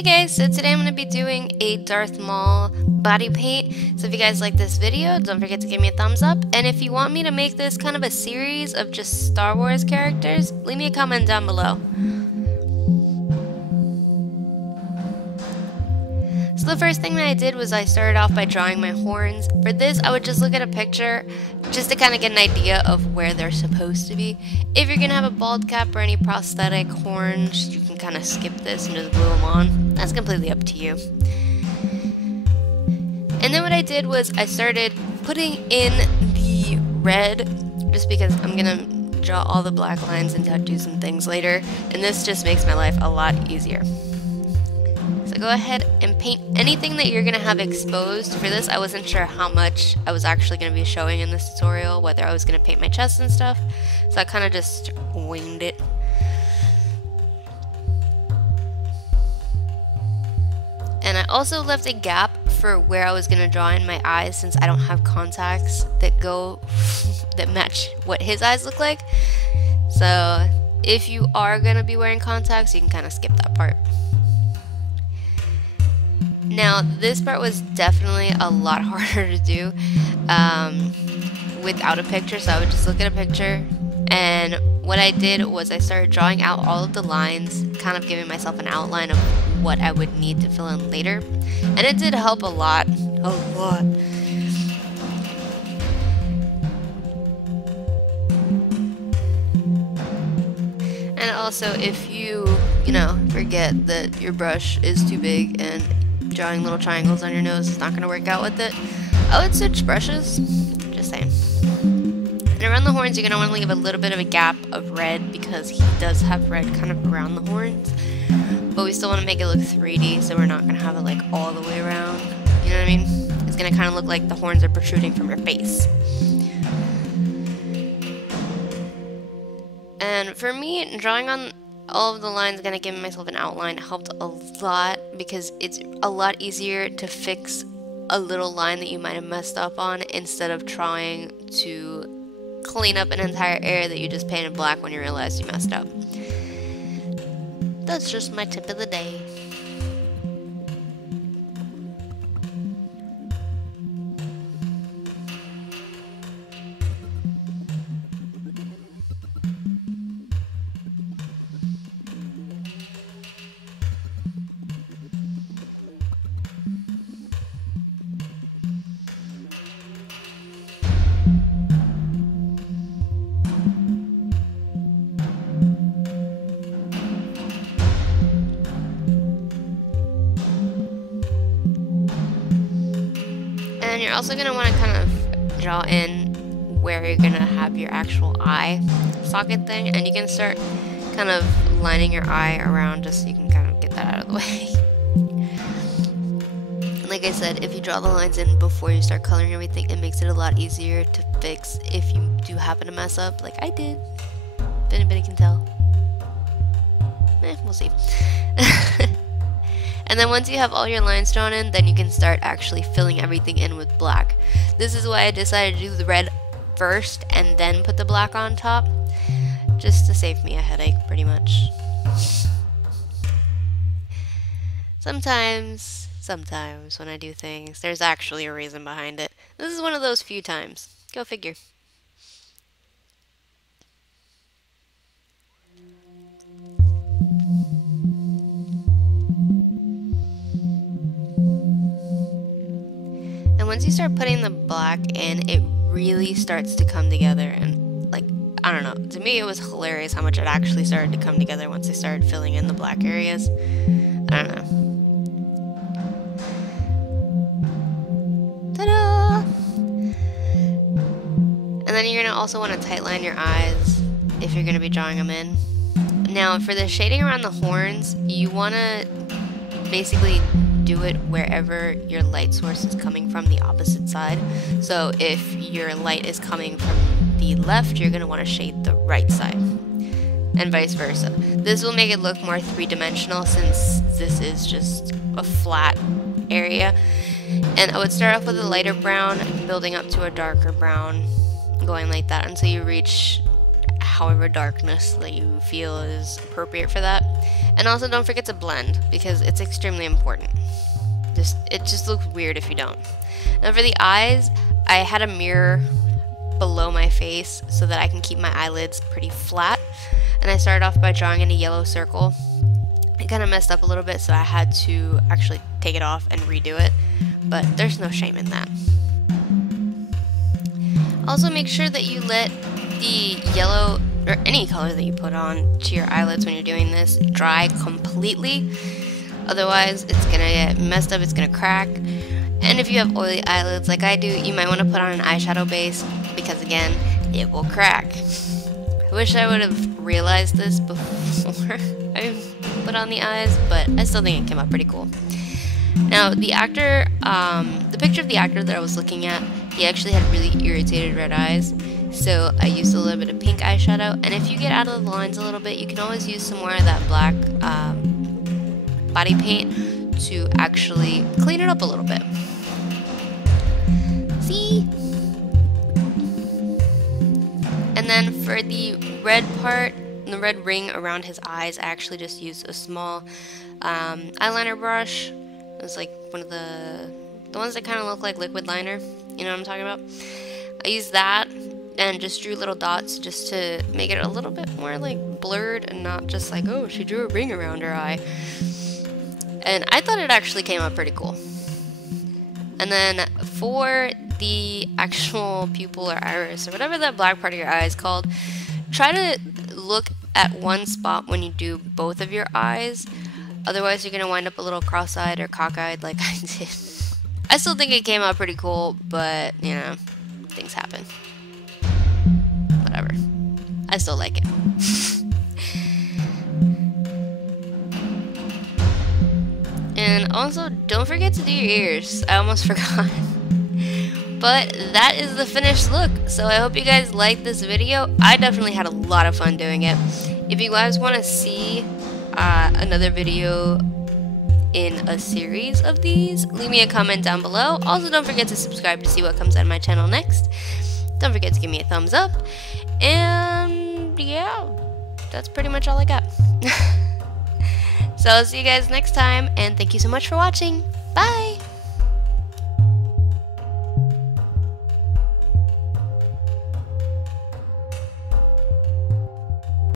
Hi guys, so today I'm going to be doing a Darth Maul body paint. So if you guys like this video, don't forget to give me a thumbs up. And if you want me to make this kind of a series of just Star Wars characters, leave me a comment down below. So the first thing that I did was I started off by drawing my horns. For this, I would just look at a picture just to kind of get an idea of where they're supposed to be. If you're going to have a bald cap or any prosthetic horns, you can kind of skip this and just glue them on. That's completely up to you. And then what I did was I started putting in the red, just because I'm going to draw all the black lines and do some things later. And this just makes my life a lot easier. So go ahead and paint anything that you're going to have exposed. For this, I wasn't sure how much I was actually going to be showing in this tutorial, whether I was going to paint my chest and stuff. So I kind of just winged it. And I also left a gap for where I was going to draw in my eyes, since I don't have contacts that match what his eyes look like. So if you are going to be wearing contacts, you can kind of skip that part. Now, this part was definitely a lot harder to do without a picture, so I would just look at a picture, and what I did was I started drawing out all of the lines, kind of giving myself an outline of what I would need to fill in later, and it did help a lot. And also, if you forget that your brush is too big and drawing little triangles on your nose is not going to work out with it, I would switch brushes, just saying. And around the horns, you're going to want to leave a little bit of a gap of red, because he does have red kind of around the horns, but we still want to make it look 3D, so we're not going to have it like all the way around, you know what I mean? It's going to kind of look like the horns are protruding from your face. And for me, drawing on all of the lines, kind of giving myself an outline, helped a lot, because it's a lot easier to fix a little line that you might have messed up on, instead of trying to clean up an entire area that you just painted black when you realized you messed up. That's just my tip of the day. And you're also going to want to kind of draw in where you're going to have your actual eye socket thing, and you can start kind of lining your eye around, just so you can kind of get that out of the way. Like I said, if you draw the lines in before you start coloring everything, it makes it a lot easier to fix if you do happen to mess up, like I did. If anybody can tell. We'll see. And then once you have all your lines drawn in, then you can start actually filling everything in with black. This is why I decided to do the red first and then put the black on top, just to save me a headache, pretty much. Sometimes when I do things, there's actually a reason behind it. This is one of those few times. Go figure. And once you start putting the black in, it really starts to come together, and like, I don't know, to me it was hilarious how much it actually started to come together once I started filling in the black areas. I don't know. Ta-da! And then you're going to also want to tightline your eyes if you're going to be drawing them in. Now for the shading around the horns, you want to basically do it wherever your light source is coming from, the opposite side. So if your light is coming from the left, you're going to want to shade the right side, and vice versa. This will make it look more three-dimensional, since this is just a flat area. And I would start off with a lighter brown, building up to a darker brown, going like that until you reach however darkness that you feel is appropriate for that. And also don't forget to blend, because it's extremely important. It just looks weird if you don't. Now for the eyes, I had a mirror below my face so that I can keep my eyelids pretty flat. And I started off by drawing in a yellow circle. It kind of messed up a little bit, so I had to actually take it off and redo it. But there's no shame in that. Also make sure that you let the yellow, or any color that you put on to your eyelids when you're doing this, dry completely. Otherwise, it's gonna get messed up, it's gonna crack. And if you have oily eyelids like I do, you might want to put on an eyeshadow base, because again, it will crack. I wish I would have realized this before I put on the eyes, but I still think it came out pretty cool. Now, the actor, the picture of the actor that I was looking at, he actually had really irritated red eyes. So I used a little bit of pink eyeshadow, and if you get out of the lines a little bit, you can always use some more of that black body paint to actually clean it up a little bit. See? And then for the red part, the red ring around his eyes, I actually just used a small eyeliner brush. It was like one of the ones that kind of look like liquid liner. You know what I'm talking about? I used that and just drew little dots just to make it a little bit more like blurred and not just like, oh, she drew a ring around her eye. And I thought it actually came out pretty cool. And then for the actual pupil or iris or whatever that black part of your eye is called, try to look at one spot when you do both of your eyes. Otherwise, you're going to wind up a little cross-eyed or cockeyed like I did. I still think it came out pretty cool, but, you know, things happen. Whatever. I still like it. And also, don't forget to do your ears. I almost forgot. But that is the finished look. So I hope you guys liked this video. I definitely had a lot of fun doing it. If you guys want to see another video in a series of these, leave me a comment down below. Also, don't forget to subscribe to see what comes on my channel next. Don't forget to give me a thumbs up. And yeah, that's pretty much all I got. So I'll see you guys next time, and thank you so much for watching. Bye!